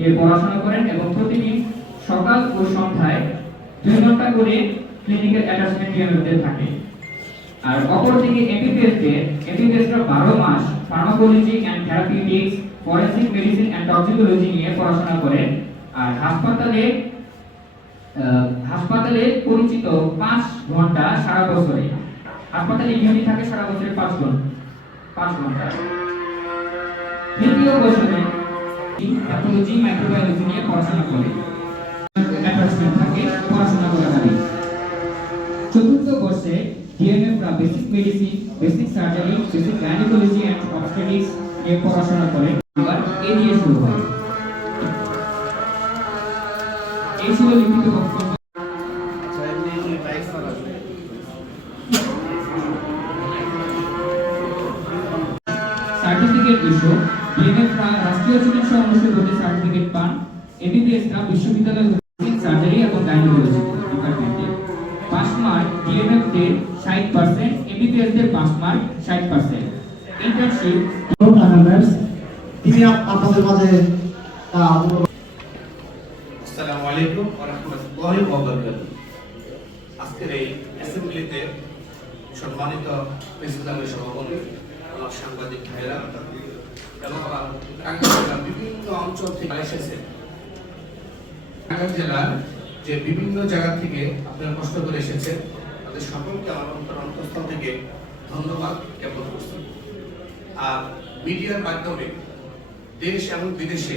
নিয়ে পড়াশোনা করেন এবং প্রতিদিন সকাল ও সন্ধ্যায় দুই ঘণ্টা করে ক্লিনিক্যাল অ্যাটাচমেন্ট নিয়মিত থাকে। আর অপরদিকে এমবিবিএস তে এমবিবিএসরা বারো মাস pharmacology and therapeutics forensic medicine and toxicology নিয়ে পড়াশোনা করেন। আর হাসপাতালে হাসপাতালে পরিচিত পাঁচ ঘণ্টা সারা বছরে। হাসপাতালে ডিউটি থাকে সারা বছরে পাঁচ ঘণ্টা পাঁচ ঘণ্টা। তৃতীয় বছরে প্যাথোলজি মাইক্রোবায়োলজি নিয়ে পড়াশোনা করে অ্যাটাচমেন্ট থাকে পড়াশোনা করে থাকে চতুর্থ বর্ষে ডিএমএফরা basic medicine basic surgery basic gynaecology and obstetrics নিয়ে পড়াশোনা করে। আবার এ দিয়ে শুরু হয়। এই ছিল লিখিত বক্তব্য। নিয়ে সার্টিফিকেট ইস্যু ডিএমএফ রাষ্ট্রীয় চিকিৎসা অনুষদ হতে সার্টিফিকেট পান। এমবিবিএস বিশ্ববিদ্যালয় সার্জারি এবং গাইনোকোলজি ডিপার্টমেন্টে পাস মার্ক ডিএমএফ দের 60% পাস মার্ক 60% ইন্টার্নশিপ তিনি আপনাদের মাঝে আসসালামু আলাইকুম ওয়া রাহমাতুল্লাহি ওয়া বারাকাতুহু। আজকের এই অ্যাসেম্বলিতে সম্মানিত প্রেসিডেন্টের সভাপতি আমার সাংবাদিক ভাইরা বিভিন্ন অঞ্চল যে বিভিন্ন জায়গা থেকে আপনারা কষ্ট করে এসেছেন, তাদের সকলকে আমার অন্তর থেকে ধন্যবাদ জ্ঞাপন করছি। আর মিডিয়ার মাধ্যমে দেশ এবং বিদেশে